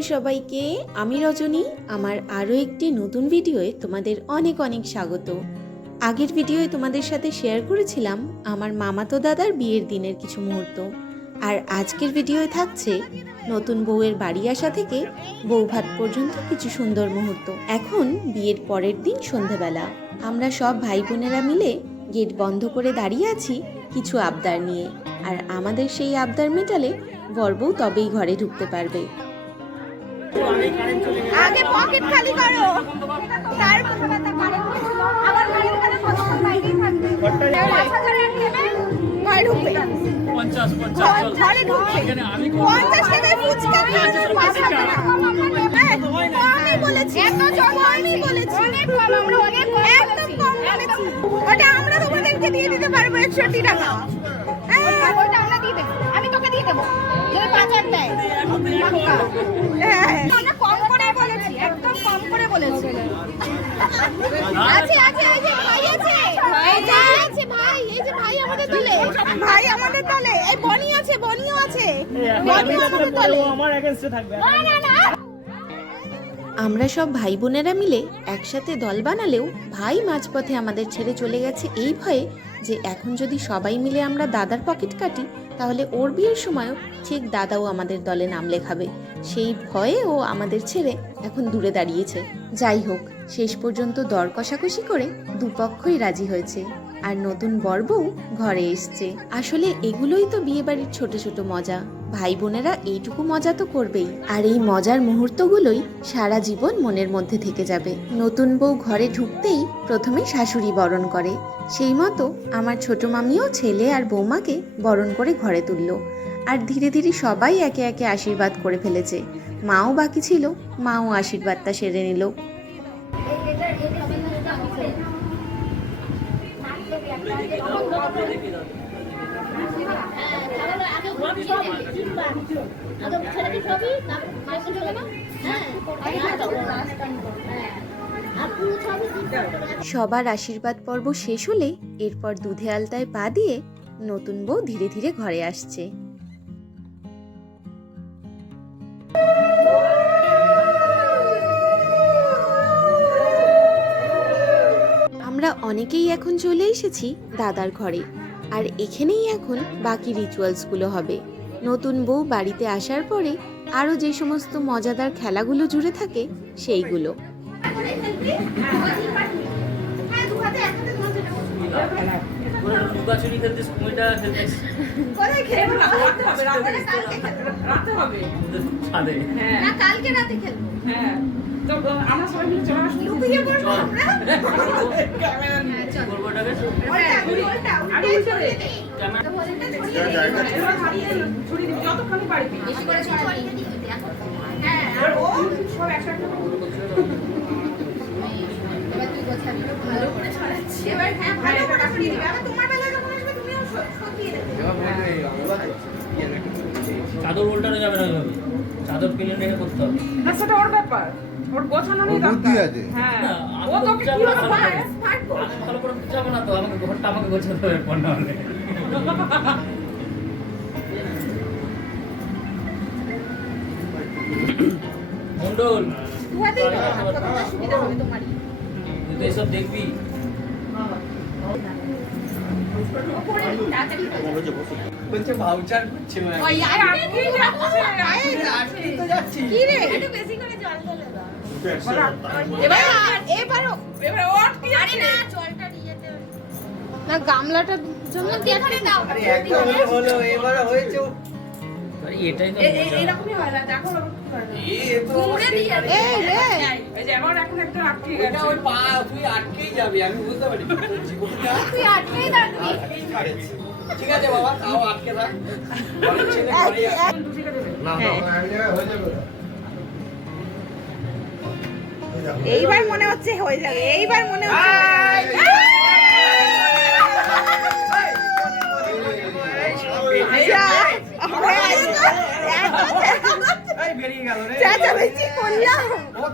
সবাইকে, আমি রজনী। আমার আরও একটি নতুন ভিডিওয়ে তোমাদের অনেক অনেক স্বাগত। আগের ভিডিওয়ে তোমাদের সাথে শেয়ার করেছিলাম আমার মামাতো দাদার বিয়ের দিনের কিছু মুহূর্ত। আর আজকের ভিডিওয়ে থাকছে নতুন বউয়ের বাড়ি আসা থেকে বৌভাত পর্যন্ত কিছু সুন্দর মুহূর্ত। এখন বিয়ের পরের দিন সন্ধেবেলা। আমরা সব ভাই বোনেরা মিলে গেট বন্ধ করে দাঁড়িয়ে আছি কিছু আবদার নিয়ে। আর আমাদের সেই আবদার মেটালে বরবউ তবেই ঘরে ঢুকতে পারবে। আগে পকেট খালি করো। তারপর আবার গাড়ির কাছে কতক্ষণ বাইরেই থাকবে? পাঁচ হাজার এক ঘরে ঢুকবে। পঞ্চাশ পঞ্চাশ ঘরে ঢুকবে। পঞ্চাশ টাকায় ফুচকা খেয়েছে পাঁচ হাজার কম আমরা নেবে? কমই বলেছি। এত কমই বলেছি। অনেক কম আমরা অনেক একদম কম বলেছি। ওটা আমরা তোমাদেরকে দিয়ে দিতে পারব একষট্টি টাকা। হ্যাঁ ওটা আমরা দিয়ে দেবো। আমি তোকে দিয়ে দেবো। যদি পাঁচ হাজার দেয় পাক্কা। হ্যাঁ আমরা কম করে বলেছি একদম কম করে বলেছি আছে আছে এই যে ভাই আছে। এই আছে ভাই এই যে ভাই আমাদের দলে। ভাই আমাদের দলে। এই বনি আছে বনিও আছে। বনি আমাদের দলে। আমার এগেনস্টে থাকবে। না না না। আমরা সব ভাই বোনেরা মিলে একসাথে দল বানালেও ভাই মাঝপথে আমাদের ছেড়ে চলে গেছে এই ভয়ে যে এখন যদি সবাই মিলে আমরা দাদার পকেট কাটি তাহলে ওর বিয়ের সময়ও ঠিক দাদাও আমাদের দলে নাম লেখাবে। সেই ভয়ে ও আমাদের ছেড়ে এখন দূরে দাঁড়িয়েছে। যাই হোক। শেষ পর্যন্ত দর কষাকষি করে দুপক্ষই রাজি হয়েছে। আর নতুন বউ ঘরে এসছে। আসলে এগুলোই তো বিয়েবাড়ির ছোট ছোট মজা। ভাই বোনেরা এইটুকু মজা তো করবেই। আর এই মজার মুহূর্তগুলোই সারা জীবন মনের মধ্যে থেকে যাবে। নতুন বউ ঘরে ঢুকতেই প্রথমে শাশুড়ি বরণ করে। সেই মতো আমার ছোট মামিও ছেলে আর বৌমাকে বরণ করে ঘরে তুলল। আর ধীরে ধীরে সবাই একে একে আশীর্বাদ করে ফেলেছে। মাও বাকি ছিল, মাও আশীর্বাদটা সেরে নিল। সবার আশীর্বাদ পর্ব শেষ হলে এরপর দুধে আলতায় পা দিয়ে নতুন বউ ধীরে ধীরে ঘরে আসছে। অনেকেই এখন চলে এসেছি দাদার ঘরে। আর এখানেই এখন বাকি রিচুয়ালসগুলো হবে। নতুন বউ বাড়িতে আসার পরে আরও যে সমস্ত মজাদার খেলাগুলো জুড়ে থাকে সেইগুলো। হ্যাঁ। না কালকে রাতে খেলব। হ্যাঁ। তো আমরা সবাই মিলে চলে আসব লুকিয়ে পড়ব আমরা? যতক্ষণ পারবি হ্যাঁ আর ও সব একসাথে ভালো করে ছড়াচ্ছি। এবার হ্যাঁ ভালো করে ছড়িয়ে দিবি। আবার তোমার যখন আসবে তুমিও চাদর উল্টানো যাবে না চাদর কিনে রেখে করতে হবে। না সেটা ওর ব্যাপার। ওর গোছানো নেই বুদ্ধি। আছে। হ্যাঁ ও তোকে কি না, বলব ভালো করে। স্মার্ট ভালো করে যাব না তো আমাকে ঘরটা আমাকে গোছাতে হবে পর না হলে মন্ডল ধোয়াতেই তো কতটা সুবিধা হবে তোমারই তুই তো এসব দেখবি ওপরে তাড়াতাড়ি যাবে। বলছে ভাউচার করছে মানে ওই আর আরে কি যাচ্ছে? আজকে তো যাচ্ছি কি রে একটু বেশি করে জল ঢেলে না। গামলাটার জন্য কি এখানে দাও। একটা হলো এবার হয়েছে এটাই তো এইরকমই হয় না দেখো কি করে। এ তো মুড়ে দিয়ে দে এই রে এই যে আমার এখন একটা আটকে এটা গেছে। ওই পা তুই আটকেই যাবি আমি বুঝতে পারি। জীবনটা তুই আটকেই থাকবি আটকেই যাবে। ঠিক আছে বাবা তাও আটকে থাক। এইবার মনে হচ্ছে হয়ে যাবে এইবার মনে হচ্ছে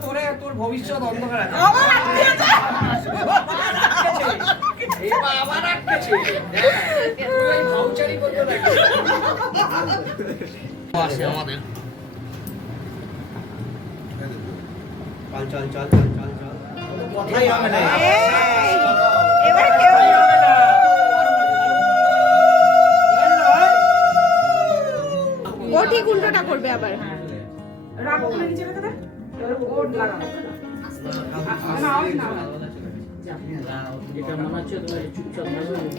তোরে ভবিষ্যৎ অন্ধকার আছে। আসে আমাদের। চল চল চল চল চল চল। কথাই হবে না। করবে আবার।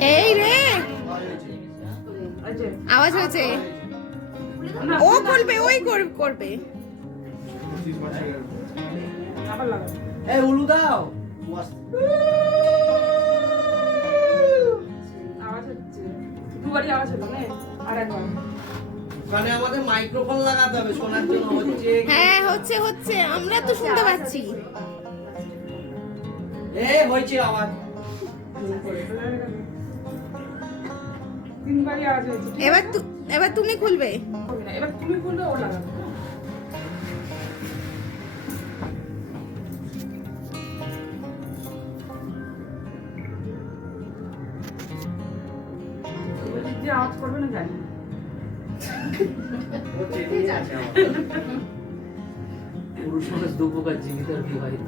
এই রে! আওয়াজ হয়েছে। ও করবে, ওই কর- করবে। আবার এই উলু দাও। আওয়াজ হচ্ছে। দুবারই আওয়াজ হলো না? আর একবার। ওখানে আমাদের মাইক্রোফোন লাগাতে হবে শোনার জন্য হচ্ছে হ্যাঁ হচ্ছে হচ্ছে। আমরা তো শুনতে পাচ্ছি। এ হয়েছে আওয়াজ। এবার তু- এবার তুমি খুলবে। এবার তুমি খুলবে ও লাগাবে। দিয়ে আওয়াজ করবে না জানি। পুরুষ মানুষ দু প্রকার জীবিত আর বিবাহিত।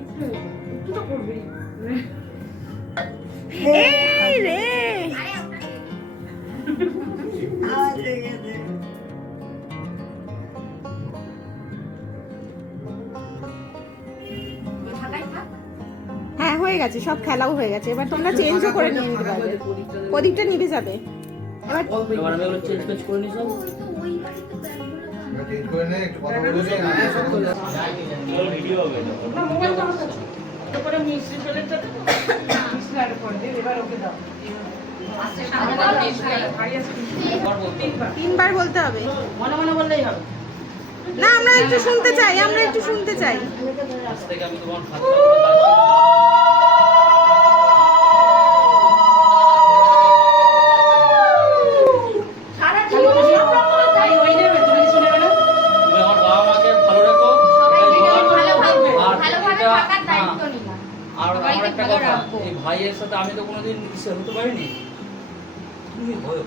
একটু একটু তো করবেই। হ্যাঁ হয়ে গেছে সব খেলাও হয়ে গেছে। এবার তোমরা চেঞ্জও করে নিয়ে নিতে পারবে। প্রদীপটা নিভে যাবে। এবার তিনবার বলতে হবে মনে মনে বললেই হবে। না আমরা একটু শুনতে চাই আমরা একটু শুনতে চাই। ভাইয়ের সাথে আমি তো কোনোদিন কিসে হতে পারিনি। তুমি ভয়।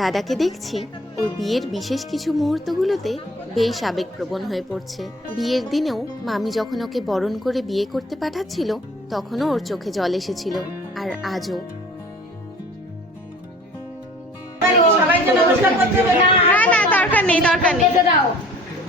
দাদাকে দেখছি ওর বিয়ের বিশেষ কিছু মুহূর্তগুলোতে বেশ আবেগপ্রবণ হয়ে পড়ছে। বিয়ের দিনেও মামি যখন ওকে বরণ করে বিয়ে করতে পাঠাচ্ছিল তখনও ওর চোখে জল এসেছিল আর আজও। না দরকার নেই দরকার নেই।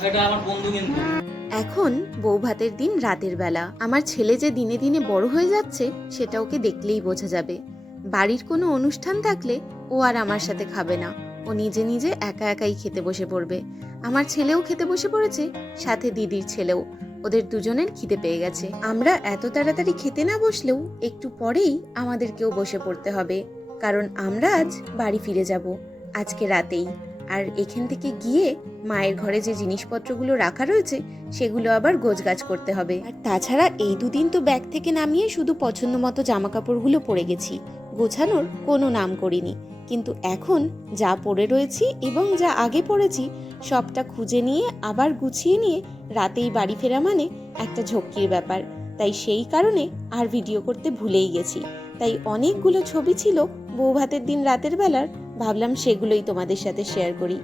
এটা আমার বন্ধু কিন্তু। এখন বউ ভাতের দিন রাতের বেলা। আমার ছেলে যে দিনে দিনে বড় হয়ে যাচ্ছে, সেটা ওকে দেখলেই বোঝা যাবে। বাড়ির কোনো অনুষ্ঠান থাকলে ও আর আমার সাথে খাবে না। ও নিজে নিজে একা একাই খেতে বসে পড়বে। আমার ছেলেও খেতে বসে পড়েছে, সাথে দিদির ছেলেও। ওদের দুজনের খিদে পেয়ে গেছে। আমরা এত তাড়াতাড়ি খেতে না বসলেও একটু পরেই আমাদেরকেও বসে পড়তে হবে। কারণ আমরা আজ বাড়ি ফিরে যাব, আজকে রাতেই। আর এখান থেকে গিয়ে মায়ের ঘরে যে জিনিসপত্রগুলো রাখা রয়েছে, সেগুলো আবার গোছগাছ করতে হবে। আর তাছাড়া এই দুদিন তো ব্যাগ থেকে নামিয়ে শুধু পছন্দ মতো জামা কাপড়গুলো পরে গেছি। গোছানোর কোনো নাম করিনি। কিন্তু এখন যা পরে রয়েছি এবং যা আগে পরেছি, সবটা খুঁজে নিয়ে, আবার গুছিয়ে নিয়ে, রাতেই বাড়ি ফেরা মানে একটা ঝক্কির ব্যাপার। তাই সেই কারণে আর ভিডিও করতে ভুলেই গেছি। তাই অনেকগুলো ছবি ছিল বউ ভাতের দিন রাতের বেলার, ভাবলাম সেগুলোই তোমাদের সাথে শেয়ার করি।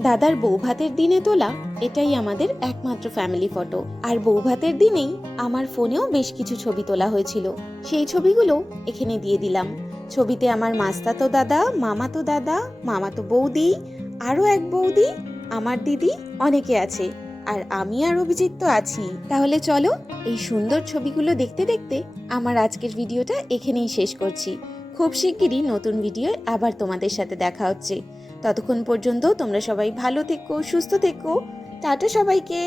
দাদার বৌভাতের দিনে তোলা এটাই আমাদের একমাত্র ফ্যামিলি ফটো আর বৌভাতের দিনেই আমার ফোনেও বেশ কিছু ছবি তোলা হয়েছিল। সেই ছবিগুলো এখানে দিয়ে দিলাম। ছবিতে আমার মাস্তাতো দাদা, মামাতো দাদা, মামাতো বৌদি, আরও এক বৌদি, আমার দিদি অনেকে আছে। আর আমি আর অভিজিৎ তো আছি। তাহলে চলো এই সুন্দর ছবিগুলো দেখতে দেখতে আমার আজকের ভিডিওটা এখানেই শেষ করছি। খুব শিগগিরই নতুন ভিডিও আবার তোমাদের সাথে দেখা হচ্ছে। ততক্ষণ পর্যন্ত তোমরা সবাই ভালো থেকো সুস্থ থেকো। টাটা সবাইকে।